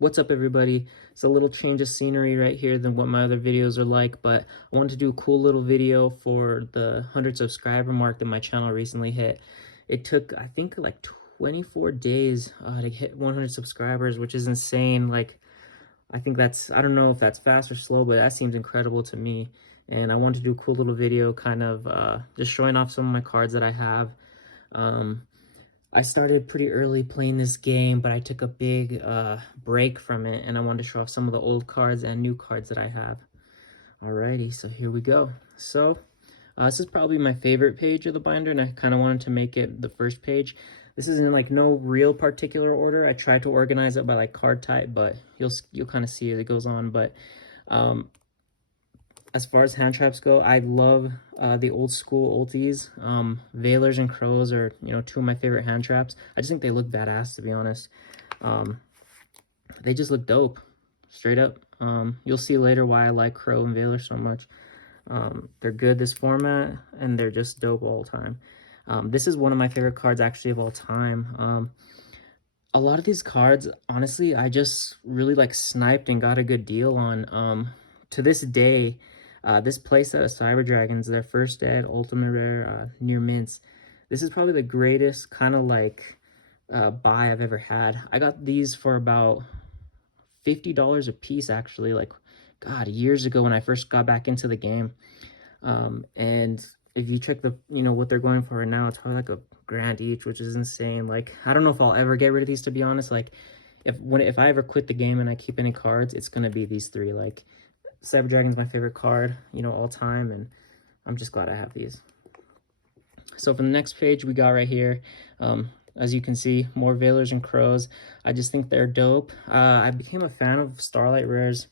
What's up, everybody? It's a little change of scenery right here than what my other videos are like, but I wanted to do a cool little video for the 100 subscriber mark that my channel recently hit. It took, I think, like 24 days to hit 100 subscribers, which is insane. Like, I think that's, I don't know if that's fast or slow, but that seems incredible to me. And I wanted to do a cool little video kind of just showing off some of my cards that I have. Um, I started pretty early playing this game, but I took a big break from it, and I wanted to show off some of the old cards and new cards that I have. Alrighty, so here we go. So this is probably my favorite page of the binder, and I kind of wanted to make it the first page. This is in like no real particular order. I tried to organize it by like card type, but you'll kind of see as it goes on. But um, as far as hand traps go, I love the old school ulties. Veilers and Crows are, two of my favorite hand traps. I just think they look badass, to be honest. They just look dope, straight up. You'll see later why I like Crow and Veiler so much. They're good this format, and they're just dope all the time. This is one of my favorite cards, actually, of all time. A lot of these cards, honestly, I just really like sniped and got a good deal on. To this day, this playset of Cyber Dragons, their first ed, ultimate rare, near mints. This is probably the greatest kind of like buy I've ever had. I got these for about $50 a piece, actually, like, God, years ago when I first got back into the game. And if you check the, what they're going for right now, it's probably like a grand each, which is insane. Like, I don't know if I'll ever get rid of these, to be honest. Like, if I ever quit the game and I keep any cards, it's gonna be these three. Like, Cyber Dragon's my favorite card, all time, and I'm just glad I have these. So for the next page we got right here, as you can see, more Veilers and Crows. I just think they're dope. I became a fan of Starlight rares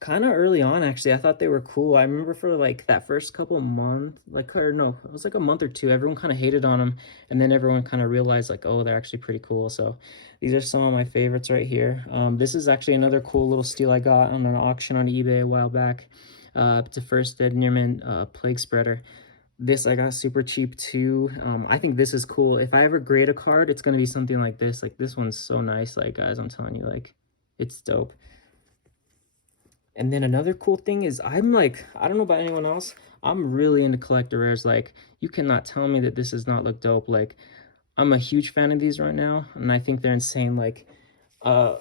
kind of early on, actually. I thought they were cool. I remember for like that first couple of months, or no, it was like a month or two, everyone kind of hated on them, and then everyone kind of realized like, oh, they're actually pretty cool. So these are some of my favorites right here. This is actually another cool little steal I got on an auction on eBay a while back. It's a first Ed Nearman Plague Spreader. This I got super cheap too. I think this is cool. If I ever grade a card, it's gonna be something like this. Like, this one's so nice, like, guys, I'm telling you, like, it's dope. And then another cool thing is, I'm like, I don't know about anyone else, I'm really into collector rares. Like, you cannot tell me that this does not look dope. Like, I'm a huge fan of these right now, and I think they're insane. Like, I'm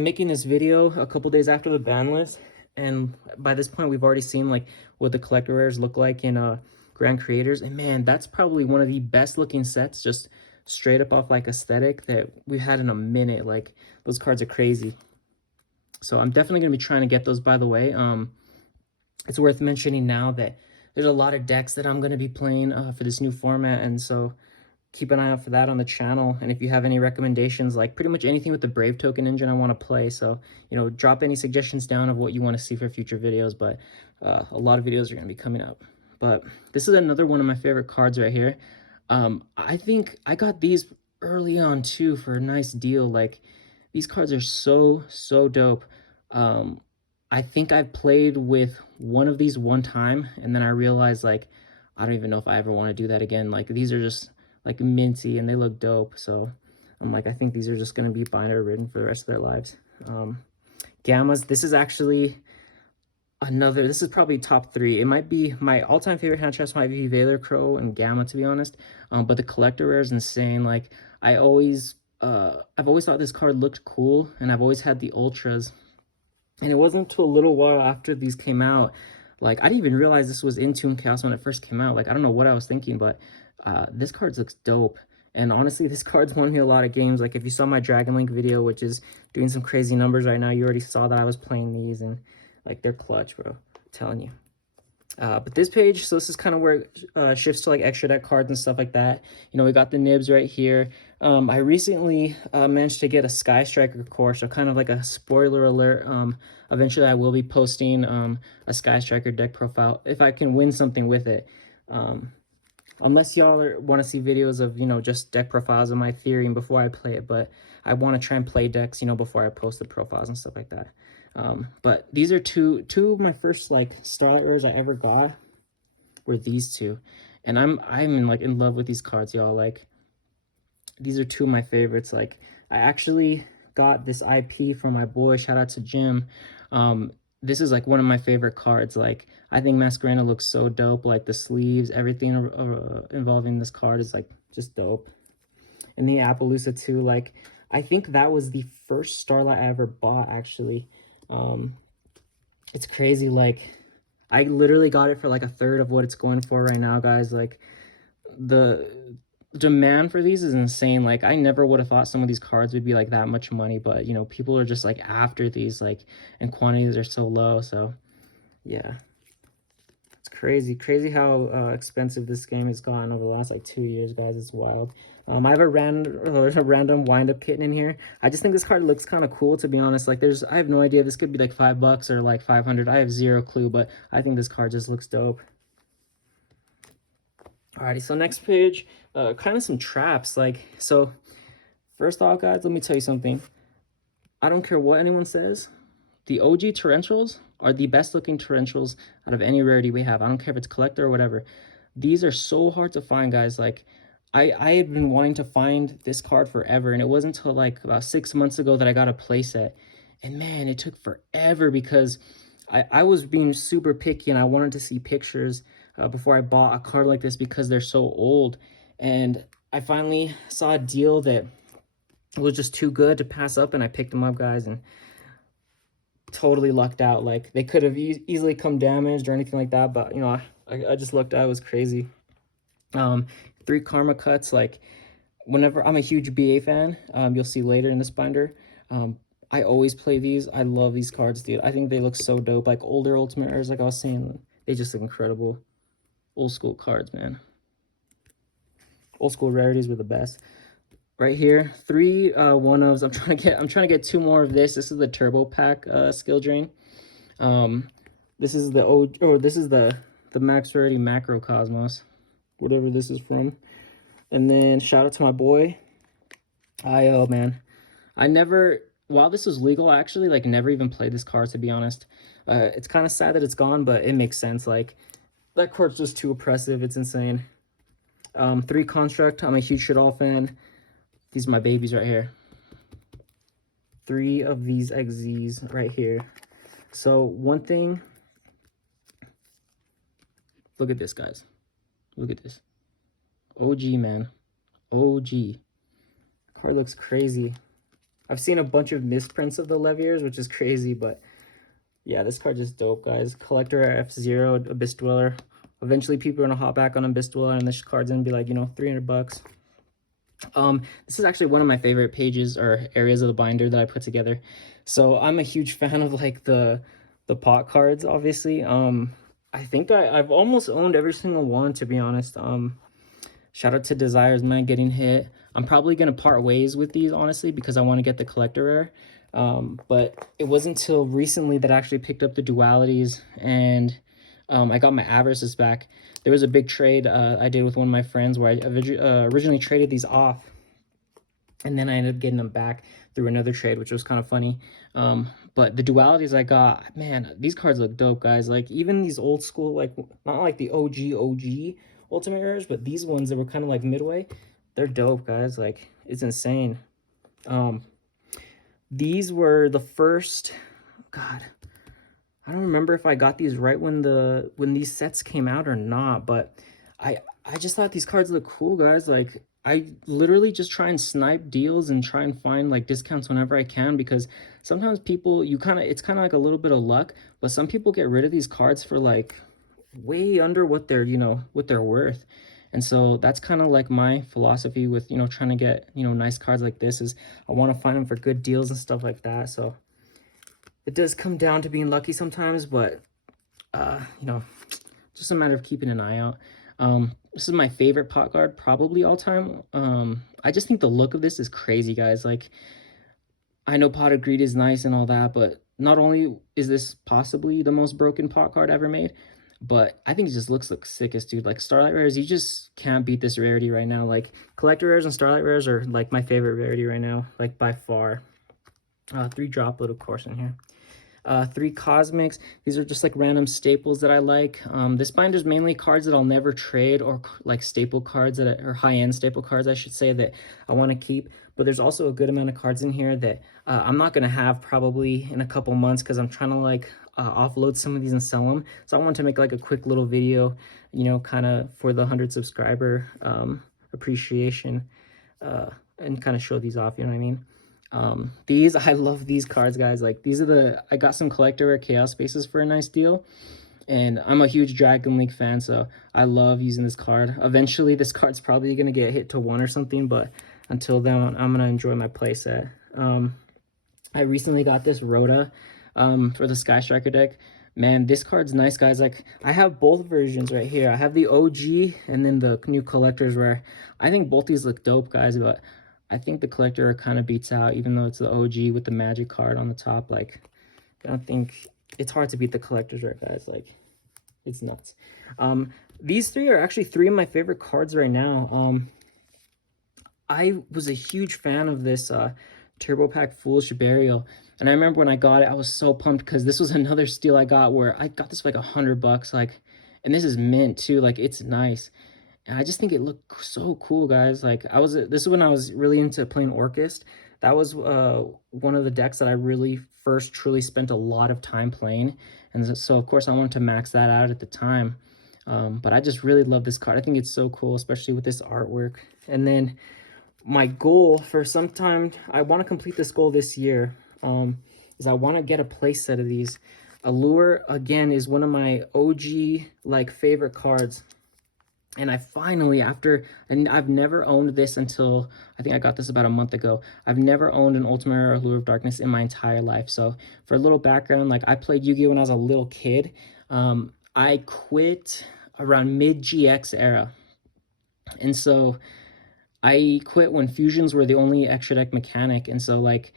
making this video a couple days after the ban list, and by this point we've already seen like what the collector rares look like in Grand Creators, and man, that's probably one of the best looking sets, just straight up off like aesthetic, that we've had in a minute. Like, those cards are crazy. So I'm definitely going to be trying to get those, by the way. It's worth mentioning now that there's a lot of decks that I'm going to be playing for this new format, and so keep an eye out for that on the channel. And if you have any recommendations, like pretty much anything with the Brave token engine, I want to play. So, drop any suggestions down of what you want to see for future videos, but a lot of videos are going to be coming up. But this is another one of my favorite cards right here. I think I got these early on too for a nice deal. Like, these cards are so dope. I think I've played with one of these one time, and then I realized, like, I don't even know if I ever want to do that again. Like, these are just like minty and they look dope. So I'm like, I think these are just going to be binder ridden for the rest of their lives. Gammas, this is actually this is probably top three. It might be my all-time favorite hand traps, might be Veiler, Crow, and Gamma, to be honest. But the collector rare is insane. Like, I've always thought this card looked cool, and I've always had the ultras. And it wasn't until a little while after these came out, like, I didn't even realize this was in Tomb Chaos when it first came out. Like, I don't know what I was thinking, but this card looks dope. And honestly, this card's won me a lot of games. Like, if you saw my Dragon Link video, which is doing some crazy numbers right now, you already saw that I was playing these, and like, they're clutch, bro. I'm telling you. But this page, so this is kind of where it shifts to like extra deck cards and stuff like that. We got the nibs right here. I recently managed to get a Sky Striker core, so kind of like a spoiler alert. Eventually I will be posting a Sky Striker deck profile if I can win something with it. Unless y'all want to see videos of, just deck profiles of my theory and before I play it, but I want to try and play decks, before I post the profiles and stuff like that. But these are two of my first like Starlight rares I ever got were these two, and I'm in love with these cards, y'all. Like, these are two of my favorites. Like, I actually got this IP from my boy. Shout out to Jim. This is like one of my favorite cards. Like, I think Masquerena looks so dope. Like the sleeves, everything involving this card is like just dope. And the Appaloosa too. Like, I think that was the first Starlight I ever bought, actually. It's crazy. Like, I literally got it for like a third of what it's going for right now, guys. Like, the demand for these is insane. Like, I never would have thought some of these cards would be like that much money, but you know, people are just like after these, like, and quantities are so low. So yeah, it's crazy how expensive this game has gotten over the last like 2 years, guys. It's wild. I have a random wind-up kitten in here. I just think this card looks kind of cool, to be honest. Like, I have no idea. This could be like $5 or like 500. I have zero clue, but I think this card just looks dope. Alrighty, so next page, kind of some traps. Like, so first off, guys, let me tell you something. I don't care what anyone says. The OG torrentials are the best looking torrentials out of any rarity we have. I don't care if it's collector or whatever. These are so hard to find, guys. Like, I had been wanting to find this card forever, and it wasn't until like about 6 months ago that I got a playset. And man, it took forever because I was being super picky and I wanted to see pictures before I bought a card like this because they're so old. And I finally saw a deal that was just too good to pass up, and I picked them up, guys, and totally lucked out. Like, they could have easily come damaged or anything like that, but you know, I just lucked out. It was crazy. 3 karma cuts. Like, whenever I'm a huge BA fan, you'll see later in this binder, I always play these. I love these cards, dude. I think they look so dope. Like, older Ultimate Rares, like I was saying, they just look incredible. Old school cards, man. Old school rarities were the best. Right here, 3 one-ofs. I'm trying to get 2 more of this. This is the Turbo Pack skill drain. This is the Max Rarity Macrocosmos, whatever this is from. And then shout out to my boy IO, man. I never, while this was legal, I actually like never even played this card, to be honest. It's kind of sad that it's gone, but it makes sense. Like, that card's just too oppressive. It's insane. 3 Construct. I'm a huge Shadal fan. These are my babies right here. 3 of these XZs right here. So one thing, look at this, guys. Look at this. OG, man. OG. Card looks crazy. I've seen a bunch of misprints of the Leviers, which is crazy, but yeah, this card is dope, guys. Collector F0, Abyss Dweller. Eventually people are gonna hop back on Abyss Dweller, and this card's gonna be like, you know, $300. This is actually one of my favorite pages or areas of the binder that I put together. So I'm a huge fan of like the pot cards, obviously. I think I've almost owned every single one, to be honest. Shout out to Desires, man, getting hit. I'm probably gonna part ways with these, honestly, because I want to get the collector rare. But it wasn't until recently that I actually picked up the dualities, and I got my Avarices back. There was a big trade I did with one of my friends where I originally traded these off, and then I ended up getting them back through another trade, which was kind of funny. But the dualities I got, man, these cards look dope, guys. Like, even these old school, like, not like the OG Ultimate Rares, but these ones that were kind of like midway, they're dope, guys. Like, it's insane. These were the first, God, I don't remember if I got these right when these sets came out or not, but I just thought these cards look cool, guys. Like, I literally just try and snipe deals and try and find like discounts whenever I can, because sometimes people, it's kind of like a little bit of luck, but some people get rid of these cards for like way under what they're, you know, what they're worth. And so that's kind of like my philosophy with, you know, trying to get, you know, nice cards like this, is I want to find them for good deals and stuff like that. So it does come down to being lucky sometimes, but you know, just a matter of keeping an eye out. This is my favorite pot card, probably all time. I just think the look of this is crazy, guys. Like, I know Pot of Greed is nice and all that, but not only is this possibly the most broken pot card ever made, but I think it just looks the sickest, dude. Like, Starlight Rares, you just can't beat this rarity right now. Like, Collector Rares and Starlight Rares are like my favorite rarity right now, like by far. 3 Droplet, of course, in here. 3 Cosmics. These are just like random staples that I like. This binder's mainly cards that I'll never trade, or like staple cards or high-end staple cards, I should say, that I want to keep. but there's also a good amount of cards in here that I'm not going to have probably in a couple months because I'm trying to like offload some of these and sell them. So I wanted to make like a quick little video, you know, kind of for the 100 subscriber appreciation and kind of show these off, you know what I mean? These, I love these cards, guys. Like, these are the, I got some collector rare chaos spaces for a nice deal, and I'm a huge Dragon League fan, so I love using this card. Eventually this card's probably gonna get hit to 1 or something, but until then I'm gonna enjoy my playset. I recently got this Rhoda for the Sky Striker deck. Man, this card's nice, guys. Like, I have both versions right here. I have the OG and then the new collector's rare. I think both these look dope, guys, but I think the collector kind of beats out, even though it's the OG with the magic card on the top. Like, I don't think it's hard to beat the collector's rare, guys. Like, it's nuts. These three are actually 3 of my favorite cards right now. I was a huge fan of this Turbo Pack Foolish Burial, and I remember when I got it, I was so pumped because this was another steal I got where I got this for like $100, like, and this is mint too. Like, it's nice. And I just think it looked so cool, guys. Like, this is when I was really into playing Orcust. That was one of the decks that I really first truly spent a lot of time playing. And so, of course, I wanted to max that out at the time. But I just really love this card. I think it's so cool, especially with this artwork. And then my goal for some time, I want to complete this goal this year, is I want to get a play set of these. Allure, again, is one of my OG, like, favorite cards. And I finally, and I've never owned this until, I think I got this about a month ago. I've never owned an Ultimate or Allure of Darkness in my entire life. So for a little background, like, I played Yu-Gi-Oh! When I was a little kid. I quit around mid-GX era. And so I quit when fusions were the only extra deck mechanic. And so, like,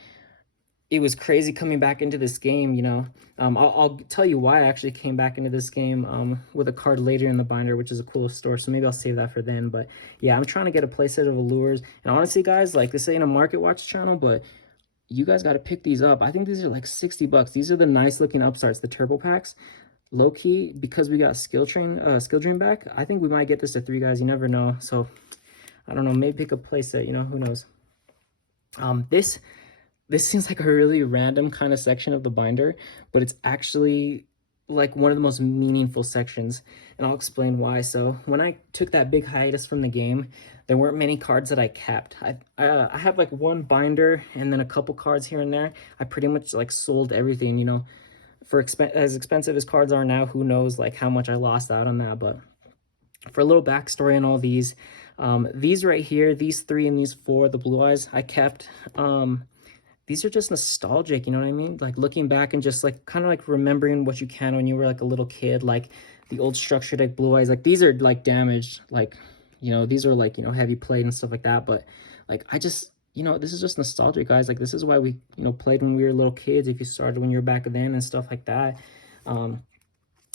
it was crazy coming back into this game, you know. I'll tell you why I actually came back into this game with a card later in the binder, which is a cool story. So maybe I'll save that for then. But yeah, I'm trying to get a playset of Allures. And honestly, guys, like, this ain't a Market Watch channel, but you guys got to pick these up. I think these are like $60. These are the nice looking upstarts, the turbo packs. Low key, because we got Skill Drain back, I think we might get this to 3, guys. You never know. So I don't know, maybe pick a playset, you know, who knows. This seems like a really random kind of section of the binder, but it's actually like one of the most meaningful sections, and I'll explain why. So when I took that big hiatus from the game, there weren't many cards that I kept. I have like one binder and then a couple cards here and there. I pretty much like sold everything, you know. For as expensive as cards are now, who knows like how much I lost out on that. But for a little backstory on all these right here, these 3 and these 4, the blue eyes, I kept. These are just nostalgic, you know what I mean? Like, looking back and just like kind of like remembering what you can when you were like a little kid, like the old structure deck blue eyes. Like, these are like damaged, like, you know, these are like, you know, heavy played and stuff like that. But like, I just, you know, this is just nostalgic, guys. Like, this is why we, you know, played when we were little kids, if you started when you were back then and stuff like that. I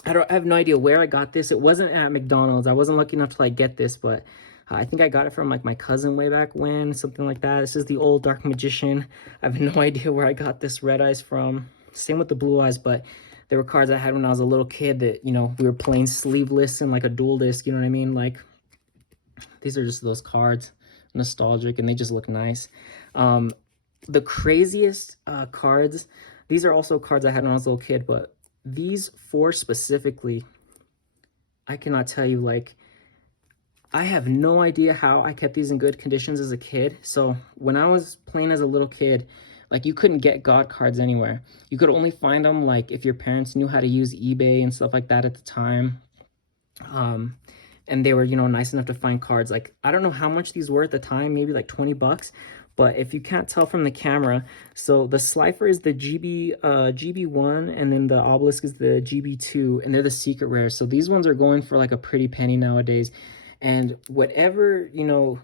have no idea where I got this. It wasn't at McDonald's. I wasn't lucky enough to like get this, but I think I got it from like my cousin way back when, something like that. This is the old Dark Magician. I have no idea where I got this red eyes from. Same with the blue eyes, but there were cards I had when I was a little kid that, you know, we were playing sleeveless and like a dual disc, you know what I mean? Like, these are just those cards, nostalgic, and they just look nice. The craziest cards, these are also cards I had when I was a little kid, but these 4 specifically, I cannot tell you, like, I have no idea how I kept these in good conditions as a kid. So when I was playing as a little kid, like, you couldn't get God cards anywhere. You could only find them, like, if your parents knew how to use eBay and stuff like that at the time. And they were, you know, nice enough to find cards. Like, I don't know how much these were at the time, maybe like $20. But if you can't tell from the camera, so the Slifer is the GB1, and then the Obelisk is the GB2, and they're the secret rares. So these ones are going for like a pretty penny nowadays. And whatever, you know,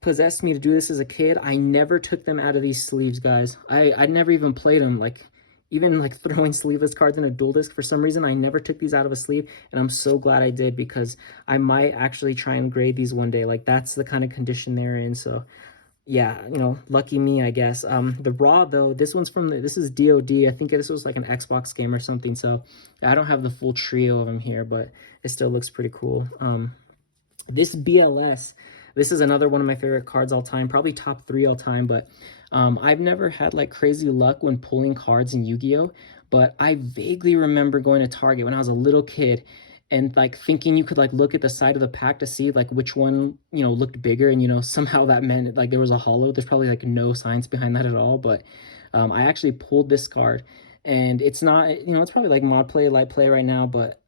possessed me to do this as a kid, I never took them out of these sleeves, guys. I never even played them. Like, even like throwing sleeveless cards in a dual disc, for some reason I never took these out of a sleeve, and I'm so glad I did, because I might actually try and grade these one day. Like, that's the kind of condition they're in. So yeah, you know, lucky me, I guess. The raw, though, this one's from this is DOD. I think this was like an Xbox game or something, so I don't have the full trio of them here, but it still looks pretty cool. This BLS, This is another one of my favorite cards all time, probably top 3 all time, but I've never had like crazy luck when pulling cards in Yu-Gi-Oh! But I vaguely remember going to Target when I was a little kid and like thinking you could like look at the side of the pack to see like which one, you know, looked bigger, and you know, somehow that meant like there was a holo. There's probably like no science behind that at all, but I actually pulled this card, and it's not, you know, it's probably like mod play, light play right now, but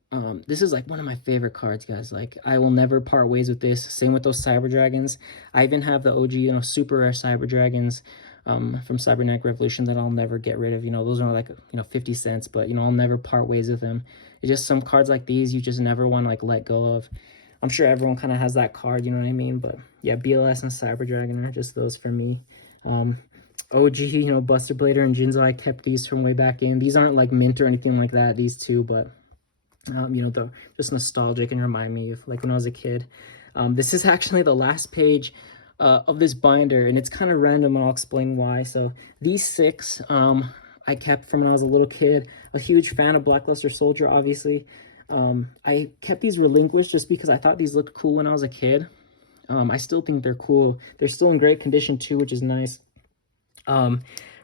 this is like one of my favorite cards, guys. Like I will never part ways with this. Same with those Cyber Dragons. I even have the OG, you know, super rare Cyber Dragons from Cybernetic Revolution that I'll never get rid of. You know, those are like, you know, 50 cents, but you know, I'll never part ways with them. It's just some cards like these you just never want to like let go of. I'm sure everyone kind of has that card, you know what I mean? But yeah, BLS and Cyber Dragon are just those for me. OG, you know, Buster Blader and Jinzo, I kept these from way back in. These aren't like mint or anything like that, these two, but you know, they're just nostalgic and remind me of like when I was a kid. This is actually the last page of this binder, and it's kind of random, and I'll explain why. So these 6 I kept from when I was a little kid. A huge fan of Blackluster Soldier, obviously. I kept these relinquished just because I thought these looked cool when I was a kid. I still think they're cool. They're still in great condition too, which is nice.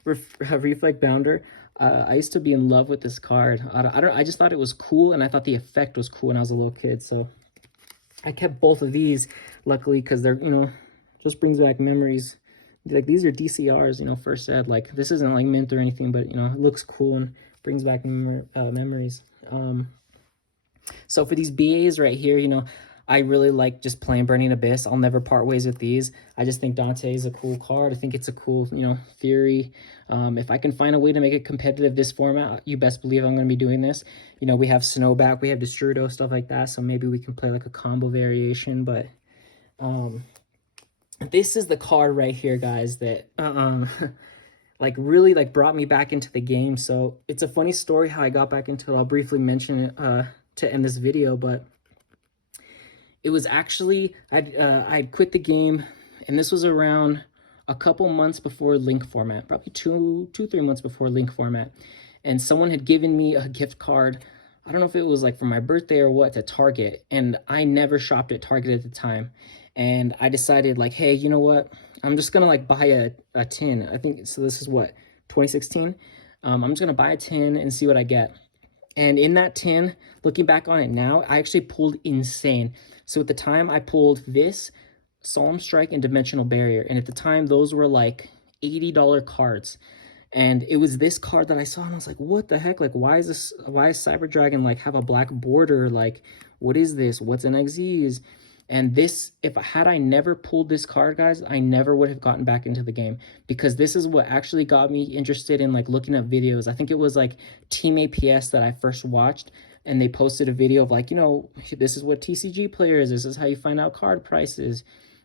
Reflect Bounder. I used to be in love with this card. I just thought it was cool, and I thought the effect was cool when I was a little kid. So I kept both of these, luckily, because they're, you know, just brings back memories. Like these are DCRs, you know, first ed. Like this isn't like mint or anything, but you know, it looks cool and brings back memories. So for these BAs right here, you know, I really like just playing Burning Abyss. I'll never part ways with these. I just think Dante is a cool card. I think it's a cool, you know, theory. If I can find a way to make it competitive this format, you best believe I'm going to be doing this. You know, we have Snowback, we have Destrudo, stuff like that. So maybe we can play like a combo variation. But this is the card right here, guys, that like really like brought me back into the game. So it's a funny story how I got back into it. I'll briefly mention it to end this video, but it was actually, I'd quit the game, and this was around a couple months before Link format, probably 3 months before Link format. And someone had given me a gift card. I don't know if it was like for my birthday or what, to Target. And I never shopped at Target at the time. And I decided like, hey, you know what? I'm just going to like buy a tin. I think, so this is what, 2016? I'm just going to buy a tin and see what I get. And in that tin, looking back on it now, I actually pulled insane. So at the time, I pulled this, Solemn Strike, and Dimensional Barrier. And at the time, those were like $80 cards. And it was this card that I saw, and I was like, what the heck? Like, why is Cyber Dragon like have a black border? Like, what is this? What's an XYZ? And this, had I never pulled this card, guys, I never would have gotten back into the game, because this is what actually got me interested in like looking at videos. I think it was like Team APS that I first watched, and they posted a video of like, you know, this is what TCG player is. This is how you find out card prices.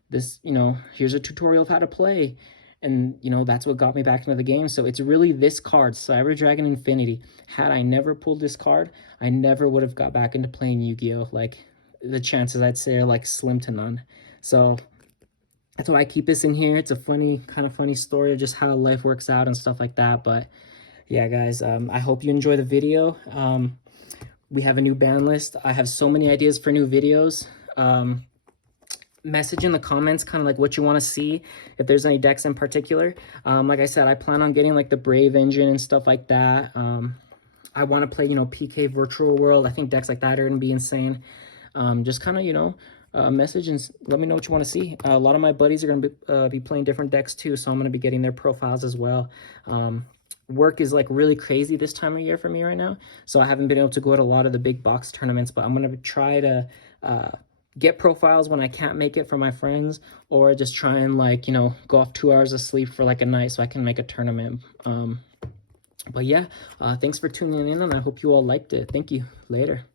This, you know, here's a tutorial of how to play. And, you know, that's what got me back into the game. So it's really this card, Cyber Dragon Infinity. Had I never pulled this card, I never would have got back into playing Yu-Gi-Oh! Like, the chances, I'd say, are like slim to none. So that's why I keep this in here. It's a kind of funny story of just how life works out and stuff like that. But yeah, guys, I hope you enjoy the video. We have a new ban list. I have so many ideas for new videos. Message in the comments kind of like what you want to see, if there's any decks in particular. Like I said, I plan on getting like the Brave engine and stuff like that. I want to play, you know, PK Virtual World. I think decks like that are going to be insane. Just kind of, you know, message and let me know what you want to see. A lot of my buddies are going to be playing different decks too, so I'm going to be getting their profiles as well. Work is like really crazy this time of year for me right now, so I haven't been able to go to a lot of the big box tournaments, but I'm going to try to get profiles when I can't make it for my friends, or just try and like, you know, go off 2 hours of sleep for like a night so I can make a tournament. But yeah, thanks for tuning in, and I hope you all liked it. Thank you. Later.